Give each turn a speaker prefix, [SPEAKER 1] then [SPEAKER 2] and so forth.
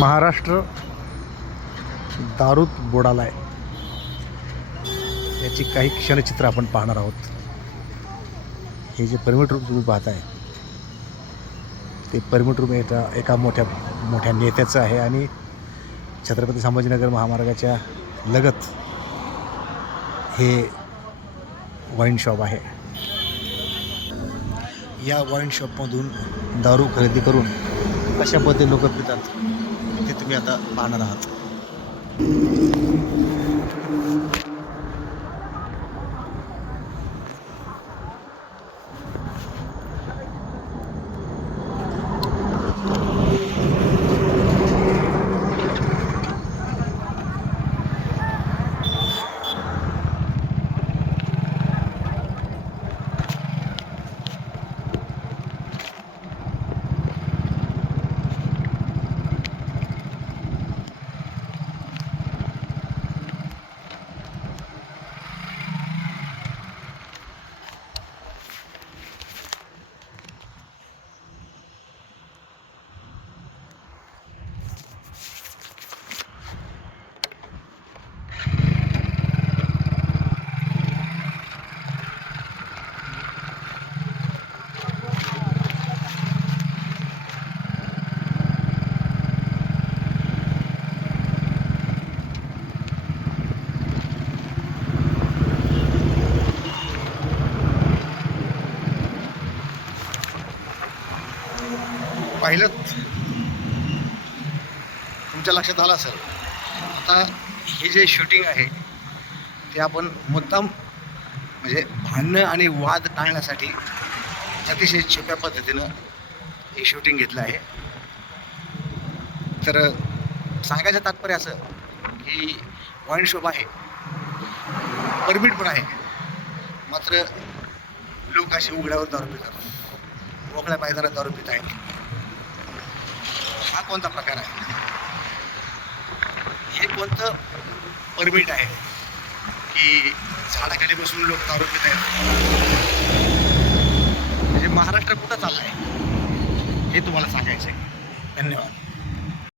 [SPEAKER 1] महाराष्ट्र दारूत बुडाला आहे याची काही क्षणचित्र आपण पाहणार आहोत. हे जे परमिट रूम तुम्ही पाहताय ते परमिट रूम एका एका मोठ्या मोठ्या नेत्याचं आहे आणि छत्रपती संभाजीनगर महामार्गाच्या लगत हे वाईन शॉप आहे. या वाईन शॉपमधून दारू खरेदी करून कशा पद्धतीने लोक पितात ते तुम्ही आता पाहणार आहात. पाहिलं? तुमच्या लक्षात आलं असेल. आता हे जे शूटिंग आहे ते आपण मुद्दाम म्हणजे भांडणं आणि वाद टाळण्यासाठी अतिशय सोप्या पद्धतीनं हे शूटिंग घेतलं आहे. तर सांगायचं तात्पर्य असं की वाईन शॉप आहे. परमिट पण आहे. मात्र लोक असे उघड्यावर दारू पितात. मोकळ्या पायदारात दारू पित आहेत. हा कोणता प्रकार आहे? हे कोणतं परमिट आहे? की झाडाखाली बसून लोक दारू पित आहेत म्हणजे महाराष्ट्र कुठं चाललाय? हे तुम्हाला सांगायचं आहे धन्यवाद.